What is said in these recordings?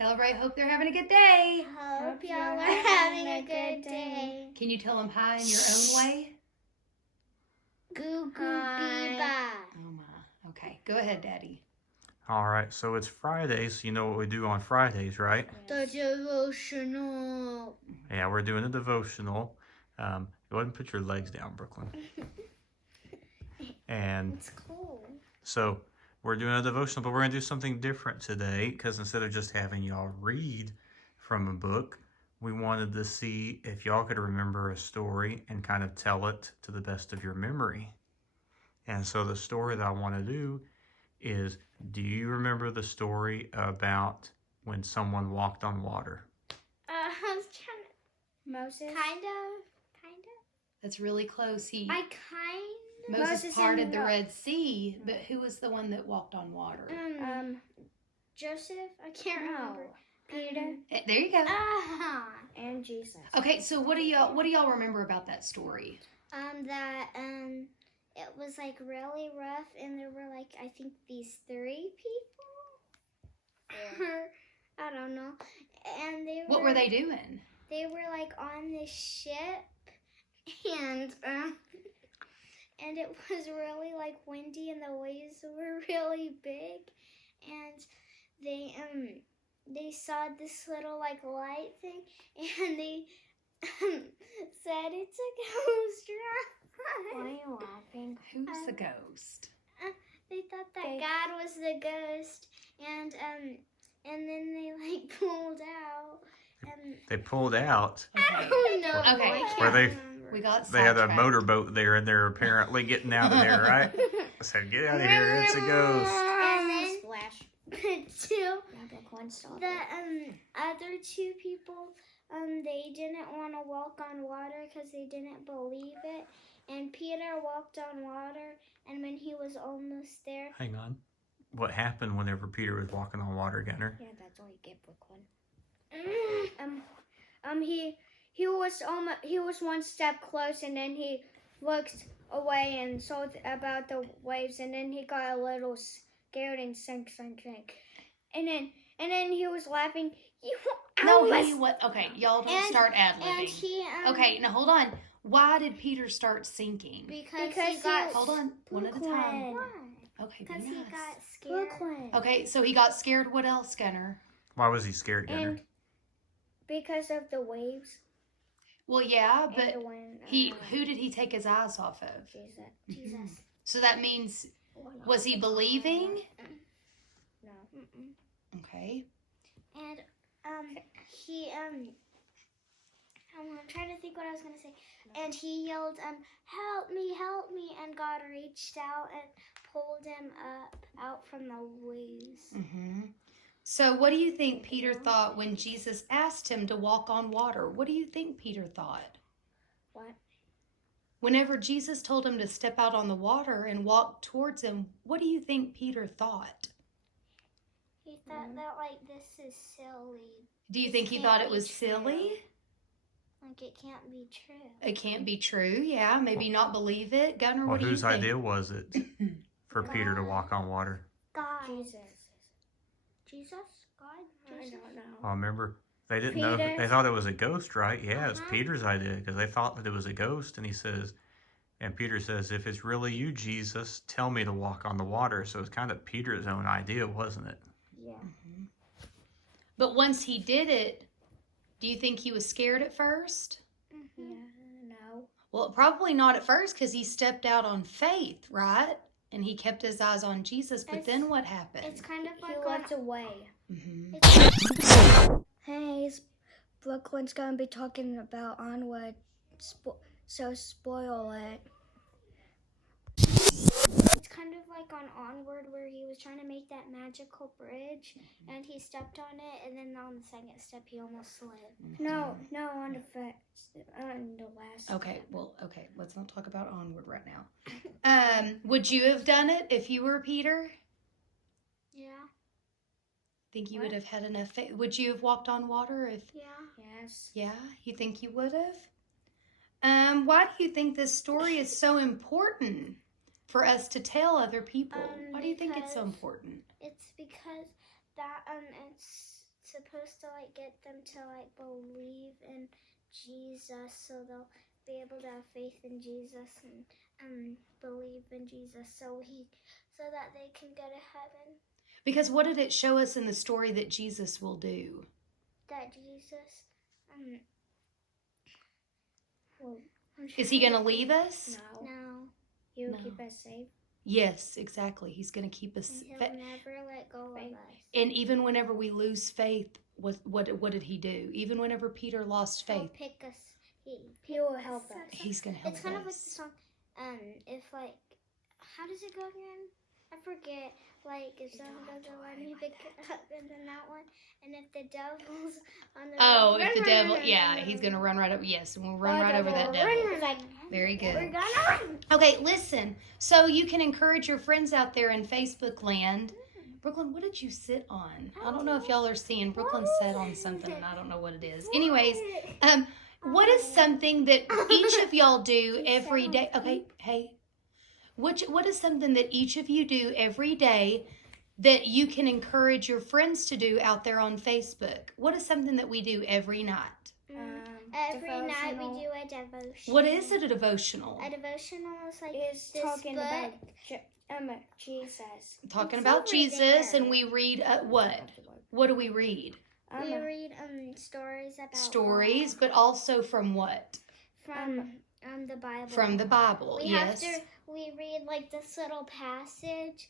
Tell everybody, hope they're having a good day. Hope y'all are having a good day. Can you tell them hi in your own way? Goo goo bee bye. Oh my. Okay, go ahead, Daddy. All right, so it's Fridays. You know what we do on Fridays, right? The devotional. Yeah, we're doing a devotional. Go ahead and put your legs down, Brooklyn. And It's cool. so we're doing a devotional, but we're going to do something different today because instead of just having y'all read from a book, we wanted to see if y'all could remember a story and kind of tell it to the best of your memory. And so the story that I want to do is, do you remember the story about when someone walked on water? I was trying to. Moses? Kind of. That's really close. Moses parted the Red Sea, but who was the one that walked on water? Joseph? I can't remember. Peter? There you go. And Jesus. Okay, so what do y'all remember about that story? It was like really rough, and there were like, I think these 3 people. I don't know. And What were they doing? They were like on this ship, and it was really like windy, and the waves were really big, and they saw this little like light thing, and they said it's a ghost ride. Why are you laughing? Who's the ghost? They thought that God was the ghost, and then they like pulled out. They pulled out. Okay. I don't know. Okay. I can't Where they- remember. We got They had a sidetracked. motorboat there, and they're apparently getting out of there, right? I said, get out of here, it's a ghost. And then Splash. the other 2 people, they didn't want to walk on water because they didn't believe it. And Peter walked on water, and when he was almost there, Hang on. What happened whenever Peter was walking on water, Gunner? Yeah, that's all you get, Brooklyn. He was one step close, and then he looked away and saw about the waves, and then he got a little scared and sank. And then he was laughing. Okay, y'all don't start and ad-libbing. he Okay, now hold on. Why did Peter start sinking? because Because he got Hold on, one at a time. Why? Okay, be Because he nice. got scared. Okay, so he got scared. What else, Gunner? Why was he scared, Gunner? And because of the waves. Well, yeah, and but the wind, who did he take his eyes off of? Jesus. So that means, was he believing? No. Okay. And he I'm trying to think what I was gonna say. And he yelled, help me, and God reached out and pulled him out from the waves. Mm-hmm. So what do you think Peter thought when Jesus asked him to walk on water? What do you think Peter thought? What? Whenever Jesus told him to step out on the water and walk towards him, what do you think Peter thought? He thought that like this is silly. Do you think he thought it was silly? Like it can't be true. It can't be true, yeah. Maybe not believe it. Gunner, Well, what do you whose think? idea was it for Peter to walk on water? God. Jesus? God? I Jesus? don't know. Well, remember, they didn't know. Peter. They thought it was a ghost, right? Yeah, it's Uh-huh. Peter's idea because they thought that it was a ghost. And Peter says, if it's really you, Jesus, tell me to walk on the water. So it's kind of Peter's own idea, wasn't it? Yeah. Mhm. But once he did it, do you think he was scared at first? Mm-hmm. Yeah. No. Well, probably not at first because he stepped out on faith, right? And he kept his eyes on Jesus. But then what happened? It's kind of He like looked away. Mm-hmm. Hey, Brooklyn's gonna be talking about Onward, so spoil it. It's kind of like on Onward where he was trying to make that magical bridge and he stepped on it, and then on the second step he almost slipped. No, on the last. Okay, well, let's not talk about Onward right now. Would you have done it if you were Peter? Yeah. Think you would have had enough faith? Would you have walked on water if? Yeah. Yes. Yeah, you think you would have? Why do you think this story is so important for us to tell other people? Why do you think it's so because- important? It's because that supposed to like get them to like believe in Jesus, so they'll be able to have faith in Jesus and believe in Jesus, so that they can go to heaven. Because what did it show us in the story that Jesus will do? That Jesus, Is he going to leave us? no, He'll No. keep us safe. Yes, exactly. He's going to keep us. and he'll never let go of Faith. us. And even whenever we lose faith, what did he do? Even whenever Peter lost He'll faith, pick us. He will help us. he's going to help It's kind of like the us. song. If like, how does it go again? I forget. Like, if someone goes to run, you pick it up, and then that one. And if the devil's on the Oh, run, if the run, devil, run, yeah, run, he's run, going to run right over. Yes, and we'll run Or right over that run, devil. run, run. Very We're good. gonna run. Okay, listen. So you can encourage your friends out there in Facebook land. Brooklyn, what did you sit on? I don't know if y'all are seeing. Brooklyn sat on something, and I don't know what it is. Anyways, what is something that each of y'all do every day? Okay, hey. What is something that each of you do every day that you can encourage your friends to do out there on Facebook? What is something that we do every night? Every night we Devotional do a devotion. What is it, a devotional? A devotional is like is this talking book. about Jesus. Talking It's about over Jesus, there. and we read what? What do we read? We read stories about Stories, God but also from what? from the Bible. From the Bible, we yes. we read like this little passage,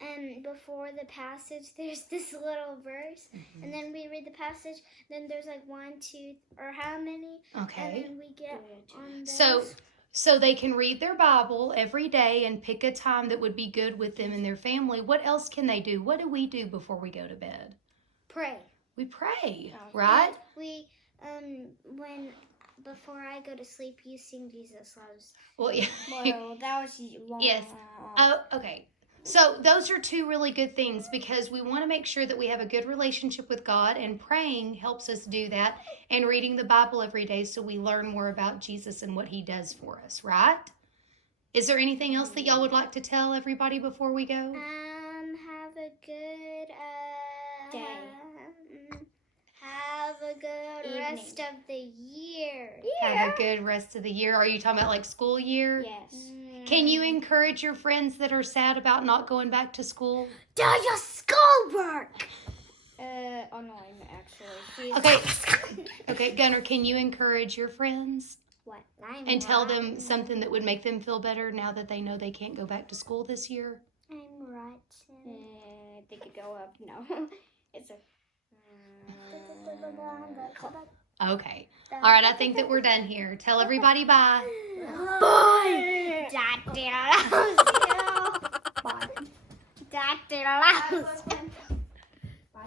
and before the passage there's this little verse, Mm-hmm. and then we read the passage. Then there's like 1, 2, or how many? And Okay. then we get on this. So they can read their Bible every day and pick a time that would be good with them and their family. What else can they do? What do we do before we go to bed? pray. We pray, Oh. right? We when before I go to sleep, you sing Jesus Loves. Well, yeah. Well, that was long. Yes. Oh, okay. So those are two really good things because we want to make sure that we have a good relationship with God, and praying helps us do that, and reading the Bible every day so we learn more about Jesus and what he does for us, right? Is there anything else that y'all would like to tell everybody before we go? Have a good Day. Have a good Evening. rest of the year. Have a good rest of the year. Are you talking about like school year? Yes. Can you encourage your friends that are sad about not going back to school? Do your schoolwork. Annoying actually. Okay. Okay, Gunnar, can you encourage your friends What? and tell them something that would make them feel better now that they know they can't go back to school this year? I'm writing. They could go up. No, it's a. Okay. All right, I think that we're done here. Tell everybody bye. Bye. Daddy loves you. Bye. Daddy loves you.